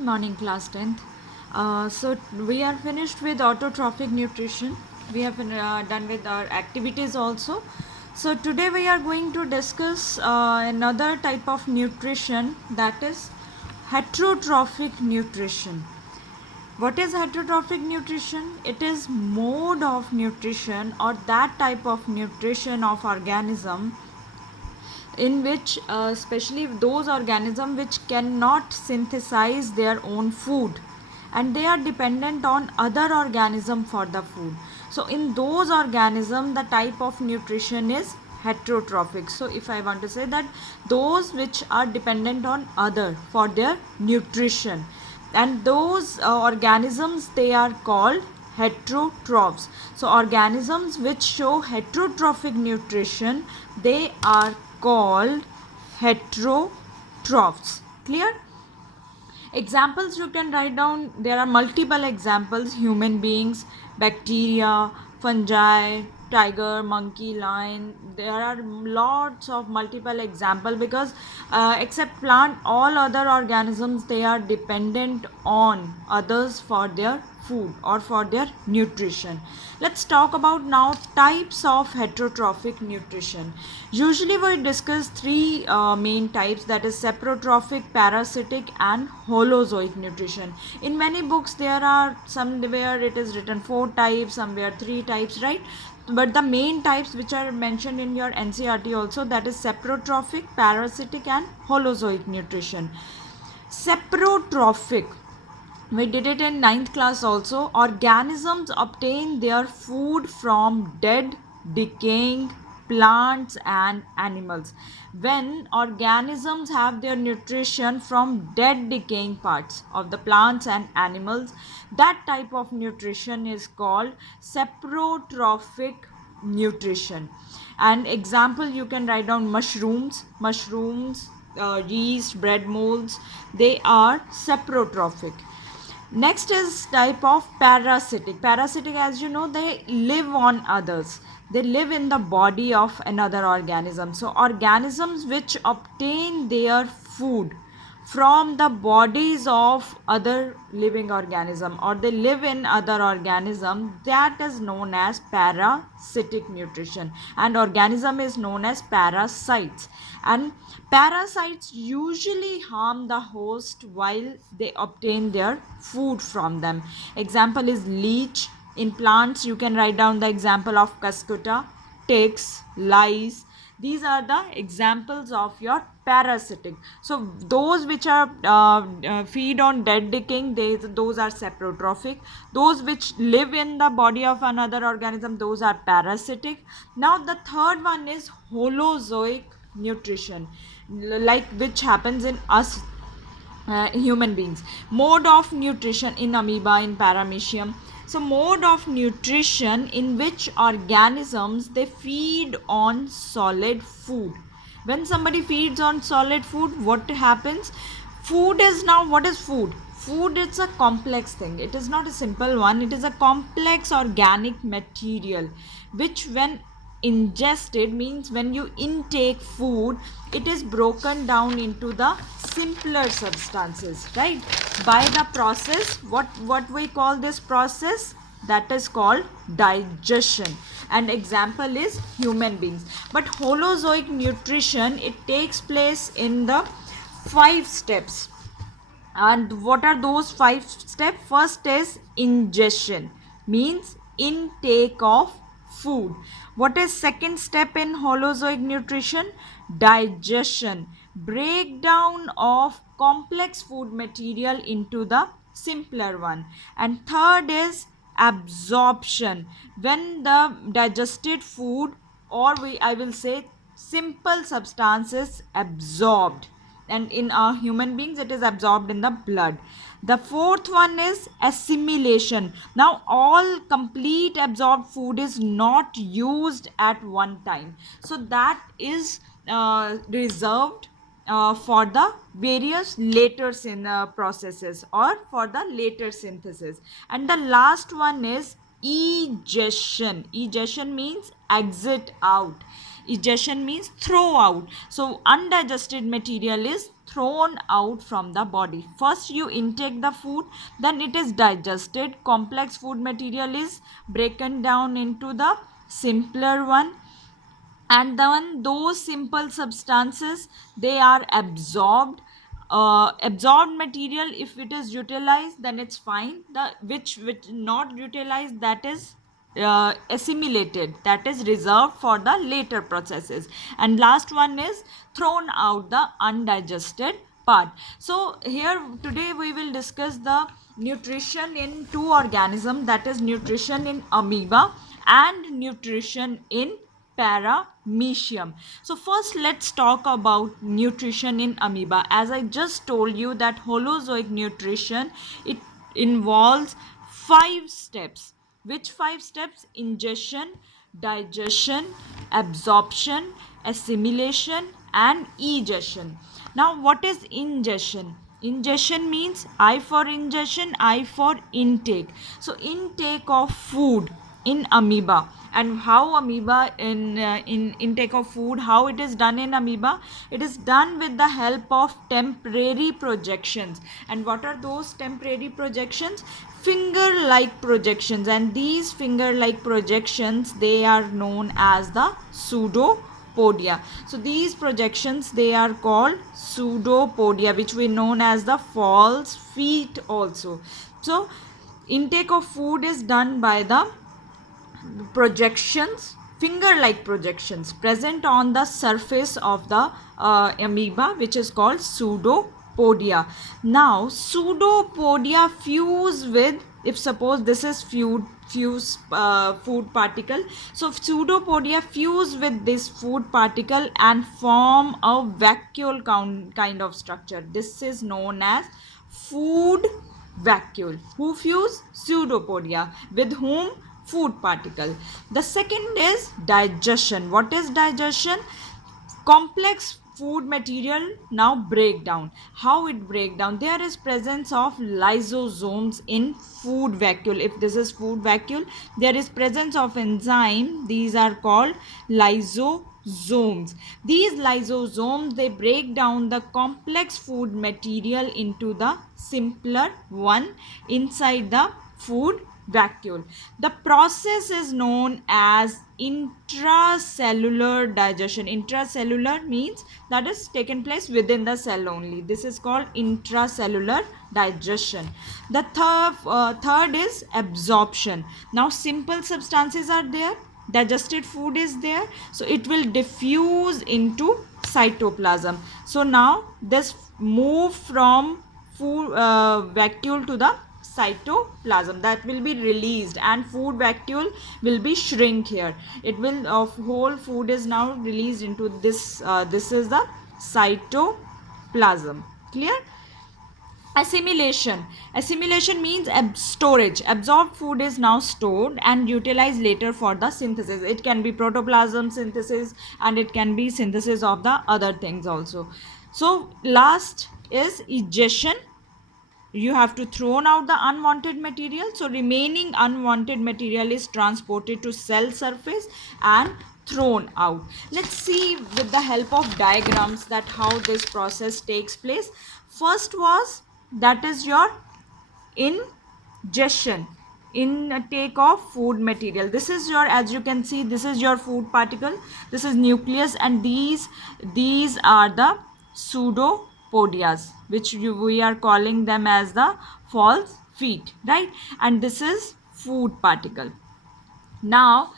Morning class 10th. So we are finished with autotrophic nutrition. We have done with our activities also. So today we are going to discuss another type of nutrition, that is heterotrophic nutrition. What is heterotrophic nutrition? It is mode of nutrition or that type of nutrition of organism in which especially those organisms which cannot synthesize their own food and they are dependent on other organism for the food. So in those organisms the type of nutrition is heterotrophic. So if I want to say that those which are dependent on other for their nutrition, and those organisms, they are called heterotrophs. So organisms which show heterotrophic nutrition, they are called heterotrophs. Clear? Examples you can write down, there are multiple examples: human beings, bacteria, fungi, tiger, monkey, lion. There are lots of multiple examples because except plant, all other organisms, they are dependent on others for their food or for their nutrition. Let's talk about now types of heterotrophic nutrition. Usually we discuss three main types, that is saprotrophic, parasitic and holozoic nutrition. In many books there are somewhere it is written 4 types, somewhere 3 types, right? But the main types which are mentioned in your NCERT also, that is saprotrophic, parasitic and holozoic nutrition. Saprotrophic, we did it in 9th class also. Organisms obtain their food from dead, decaying plants and animals. When organisms have their nutrition from dead, decaying parts of the plants and animals, that type of nutrition is called saprotrophic nutrition. And example you can write down: mushrooms, yeast, bread molds, they are saprotrophic. Next is type of parasitic. Parasitic, as you know, they live on others. They live in the body of another organism. So organisms which obtain their food from the bodies of other living organism or they live in other organism, that is known as parasitic nutrition, and organism is known as parasites. And parasites usually harm the host while they obtain their food from them. Example is leech. In plants you can write down the example of cuscuta, ticks, lice. These are the examples of your parasitic. So those which are feed on dead, decaying, those are saprotrophic. Those which live in the body of another organism, those are parasitic. Now the third one is holozoic nutrition, like which happens in us human beings. Mode of nutrition in amoeba, in paramecium. So mode of nutrition in which organisms, they feed on solid food. When somebody feeds on solid food, what happens? Food is now, what is food? Food is a complex thing. It is not a simple one. It is a complex organic material which when ingested, means when you intake food, it is broken down into the simpler substances, right? By the process, what we call this process, that is called digestion. And example is human beings. But holozoic nutrition, it takes place in the 5 steps. And what are those 5 steps? First is ingestion, means intake of food. What is second step in holozoic nutrition? Digestion, breakdown of complex food material into the simpler one. And third is absorption, when the digested food, or I will say simple substances, absorbed, and in our human beings it is absorbed in the blood. The fourth one is assimilation. Now all complete absorbed food is not used at one time, so that is reserved for the various later processes or for the later synthesis. And the last one is egestion. Egestion means exit out. Egestion means throw out. So undigested material is thrown out from the body. First you intake the food, then it is digested. Complex food material is broken down into the simpler one, and then those simple substances, they are absorbed. Absorbed material, if it is utilized, then it's fine. The which not utilized, that is assimilated, that is reserved for the later processes. And last one is thrown out, the undigested part. So here today we will discuss the nutrition in two organisms, that is nutrition in amoeba and nutrition in paramecium. So first let's talk about nutrition in amoeba. As I just told you that holozoic nutrition, it involves 5 steps. Which 5 steps? Ingestion, digestion, absorption, assimilation and egestion. Now what is ingestion? Ingestion means I for ingestion, I for intake. So intake of food in amoeba. And how amoeba in intake of food, how it is done in amoeba? It is done with the help of temporary projections. And what are those temporary projections? Finger like projections. And these finger like projections, they are known as the pseudopodia. So these projections, they are called pseudopodia, which we known as the false feet also. So intake of food is done by the projections, finger like projections present on the surface of the amoeba, which is called pseudopodia. Now pseudopodia fuse with, if suppose this is food particle, so pseudopodia fuse with this food particle and form a vacuole kind of structure. This is known as food vacuole. Who fuse? Pseudopodia. With whom? Food particle. The second is digestion. What is digestion? Complex food material now break down. How it break down? There is presence of lysosomes in food vacuole. If this is food vacuole, there is presence of enzyme. These are called lysosomes. These lysosomes, they break down the complex food material into the simpler one inside the food vacuole. The process is known as intracellular digestion. Intracellular means that is taken place within the cell only. This is called intracellular digestion. The third is absorption. Now simple substances are there, digested food is there, so it will diffuse into cytoplasm. So now this move from food vacuole to the cytoplasm, that will be released, and food vacuole will be shrink here. It will of whole food is now released into this. This is the cytoplasm. Clear? Assimilation. Assimilation means storage. Absorbed food is now stored and utilized later for the synthesis. It can be protoplasm synthesis and it can be synthesis of the other things also. So last is egestion. You have to thrown out the unwanted material. So remaining unwanted material is transported to cell surface and thrown out. Let's see with the help of diagrams that how this process takes place. First was, that is your ingestion, intake of food material. This is your, as you can see, this is your food particle, this is nucleus, and these are the pseudopodias, which we are calling them as the false feet, right? And this is food particle. Now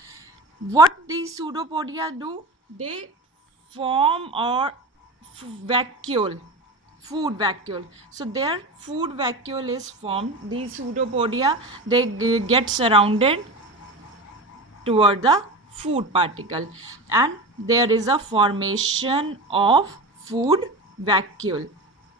what these pseudopodia do? They form or vacuole, food vacuole. So their food vacuole is formed. These pseudopodia, they get surrounded toward the food particle, and there is a formation of food vacuole.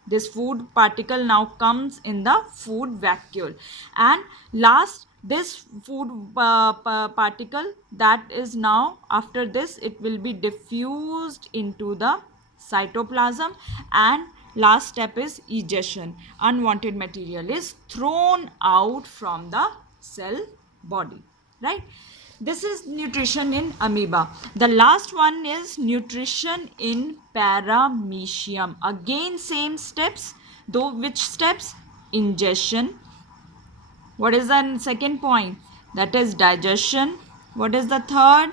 This food particle now comes in the food vacuole, and last, this food particle, that is now, after this, it will be diffused into the cytoplasm, and last step is egestion. Unwanted material is thrown out from the cell body, right? This is nutrition in amoeba. The last one is nutrition in paramecium. Again same steps, though which steps? Ingestion. What is the second point? That is digestion. What is the third?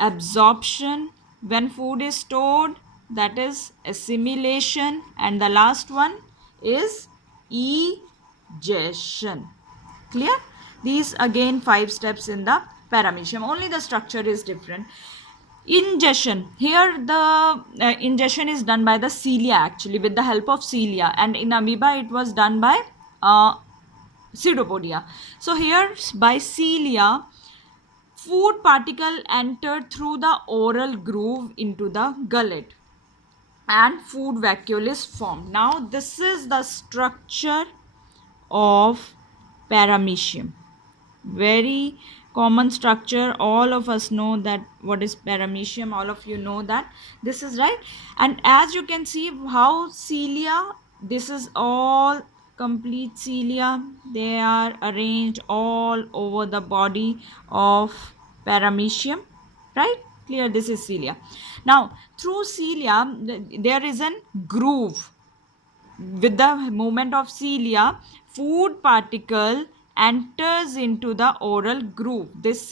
Absorption. When food is stored, that is assimilation. And the last one is egestion. Clear? These again 5 steps in the paramecium. Only the structure is different. Ingestion. Here the ingestion is done by the cilia, actually, with the help of cilia. And in amoeba it was done by pseudopodia. So here by cilia, food particle entered through the oral groove into the gullet and food vacuole is formed. Now this is the structure of paramecium. Very common structure. All of us know that what is paramecium. All of you know that. This is right. And as you can see how cilia, this is all complete cilia. They are arranged all over the body of paramecium. Right? Clear? This is cilia. Now through cilia there is an groove. With the movement of cilia, food particle enters into the oral groove. This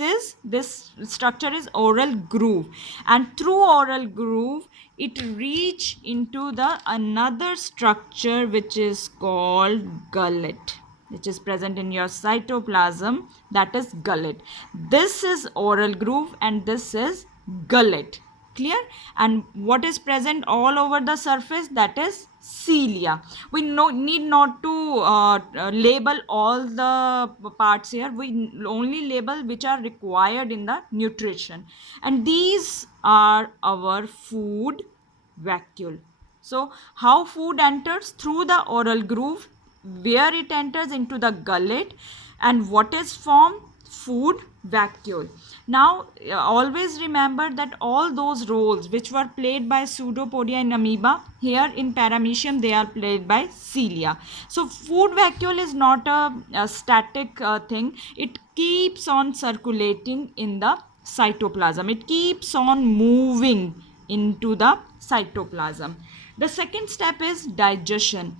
structure is oral groove, and through oral groove it reach into the another structure which is called gullet, which is present in your cytoplasm, that is gullet. This is oral groove and this is gullet. Clear? And what is present all over the surface? That is cilia. We need not to label all the parts here. We only label which are required in the nutrition. And these are our food vacuole. So how food enters? Through the oral groove, where it enters into the gullet, and what is formed? Food vacuole. Now always remember that all those roles which were played by pseudopodia in amoeba, here in paramecium they are played by cilia. So food vacuole is not a static thing. It keeps on circulating in the cytoplasm. It keeps on moving into the cytoplasm. The second step is digestion.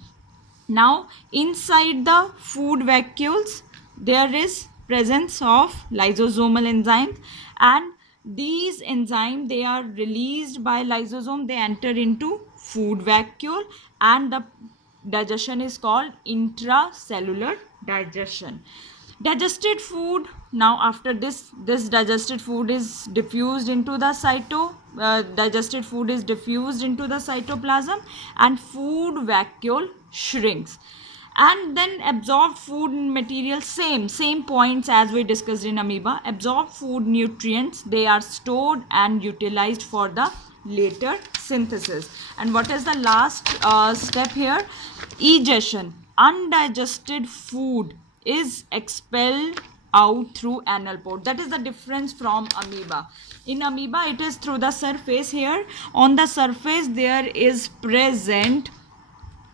Now inside the food vacuoles there is presence of lysosomal enzymes, and these enzymes, they are released by lysosome, they enter into food vacuole, and the digestion is called intracellular digestion. Digested food, now after this digested food is diffused into the digested food is diffused into the cytoplasm, and food vacuole shrinks. And then absorbed food material, same points as we discussed in amoeba. Absorbed food nutrients, they are stored and utilized for the later synthesis. And what is the last step here? Egestion. Undigested food is expelled out through anal pore. That is the difference from amoeba. In amoeba it is through the surface. Here on the surface there is present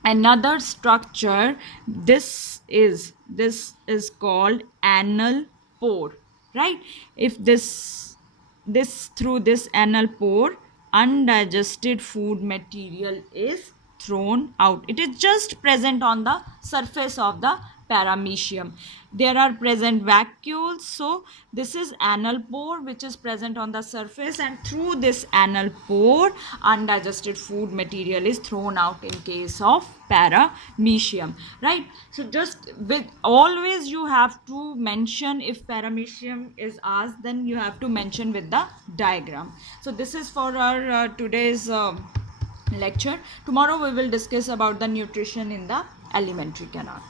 another structure. This is called anal pore, right? If this through this anal pore, undigested food material is thrown out. It is just present on the surface of the paramecium. There are present vacuoles. So this is anal pore which is present on the surface, and through this anal pore undigested food material is thrown out in case of paramecium, right? So just with always you have to mention, if paramecium is asked, then you have to mention with the diagram. So this is for our today's lecture. Tomorrow we will discuss about the nutrition in the alimentary canal.